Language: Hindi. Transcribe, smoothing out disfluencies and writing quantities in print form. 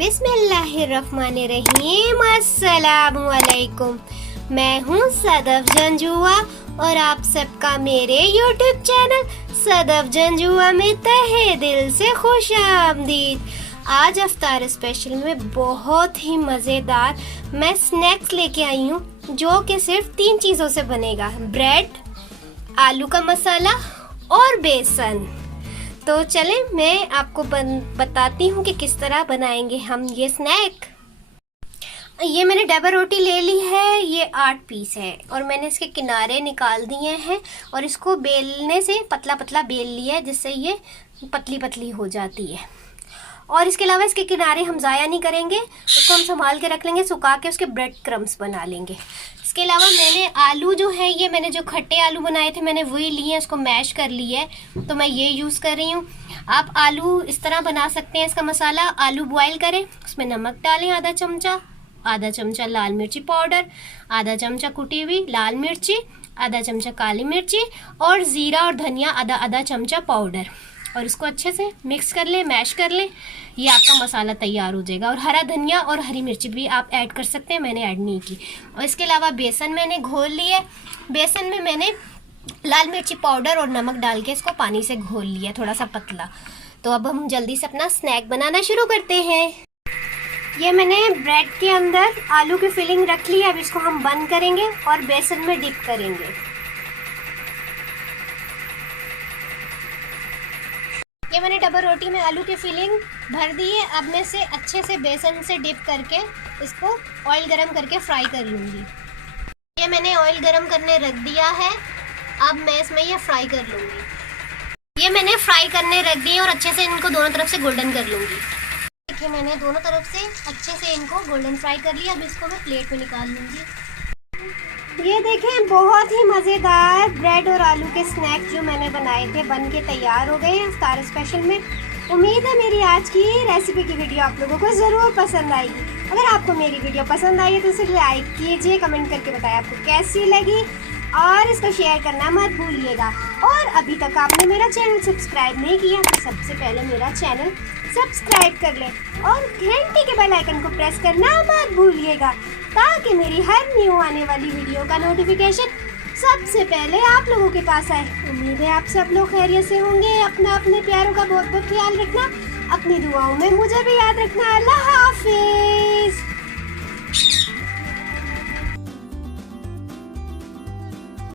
बिस्मिल्लाहिर्रहमानिर्रहीम। अस्सलामुअलैकुम। मैं हूँ सदफ जंजुआ और आप सबका मेरे यूट्यूब चैनल सदफ जंजुआ में तहे दिल से खुश आमदीद। आज अफ्तार स्पेशल में बहुत ही मज़ेदार मैं स्नैक्स लेके आई हूँ जो कि सिर्फ 3 चीज़ों से बनेगा, ब्रेड, आलू का मसाला और बेसन। तो चले मैं आपको बताती हूँ कि किस तरह बनाएंगे हम ये स्नैक। ये मैंने डबल रोटी ले ली है, ये 8 पीस है और मैंने इसके किनारे निकाल दिए हैं और इसको बेलने से पतला पतला बेल लिया है जिससे ये पतली पतली हो जाती है। और इसके अलावा इसके किनारे हम ज़ाया नहीं करेंगे, उसको हम संभाल के रख लेंगे, सुखा के उसके ब्रेड क्रम्स बना लेंगे। इसके अलावा मैंने आलू जो है, ये मैंने जो खट्टे आलू बनाए थे मैंने वही लिए हैं, उसको मैश कर लिया है तो मैं ये यूज़ कर रही हूँ। आप आलू इस तरह बना सकते हैं। इसका मसाला, आलू बॉयल करें, उसमें नमक डालें आधा चमचा लाल मिर्ची पाउडर, आधा चमचा कुटी हुई लाल मिर्ची, आधा चमचा काली मिर्ची और ज़ीरा और धनिया आधा चमचा पाउडर, और इसको अच्छे से मिक्स कर लें, मैश कर लें। ये आपका मसाला तैयार हो जाएगा। और हरा धनिया और हरी मिर्ची भी आप ऐड कर सकते हैं, मैंने ऐड नहीं की। और इसके अलावा बेसन मैंने घोल लिया है। बेसन में मैंने लाल मिर्ची पाउडर और नमक डाल के इसको पानी से घोल लिया, थोड़ा सा पतला। तो अब हम जल्दी से अपना स्नैक बनाना शुरू करते हैं। ये मैंने ब्रेड के अंदर आलू की फिलिंग रख ली है। अब इसको हम बंद करेंगे और बेसन में डिप करेंगे। ये मैंने डबल रोटी में आलू की फिलिंग भर दी है। अब मैं इसे अच्छे से बेसन से डिप करके इसको ऑयल गरम करके फ्राई कर लूँगी। ये मैंने ऑयल गरम करने रख दिया है। अब मैं इसमें ये फ्राई कर लूँगी। ये मैंने फ्राई करने रख दिए और अच्छे से इनको दोनों तरफ से गोल्डन कर लूँगी। देखिए मैंने दोनों तरफ से अच्छे से इनको गोल्डन फ्राई कर लिया। अब इसको मैं प्लेट में निकाल लूँगी। ये देखें बहुत ही मज़ेदार ब्रेड और आलू के स्नैक जो मैंने बनाए थे बन के तैयार हो गए हैं इफ्तार स्पेशल में। उम्मीद है मेरी आज की रेसिपी की वीडियो आप लोगों को ज़रूर पसंद आएगी। अगर आपको मेरी वीडियो पसंद आई है तो इसे लाइक कीजिए, कमेंट करके बताएं आपको कैसी लगी और इसको शेयर करना मत भूलिएगा। और अभी तक आपने मेरा चैनल सब्सक्राइब नहीं किया तो सबसे पहले मेरा चैनल सब्सक्राइब कर लें और घंटी के बेल आइकन को प्रेस करना मत भूलिएगा ताकि मेरी हर न्यू आने वाली वीडियो का नोटिफिकेशन सबसे पहले आप लोगों के पास आए। उम्मीद है आप सब लोग खैरियत से होंगे। अपने प्यारों का बहुत बहुत ख्याल रखना, अपनी दुआओं में मुझे भी याद रखना। अल्लाह हाफिज़।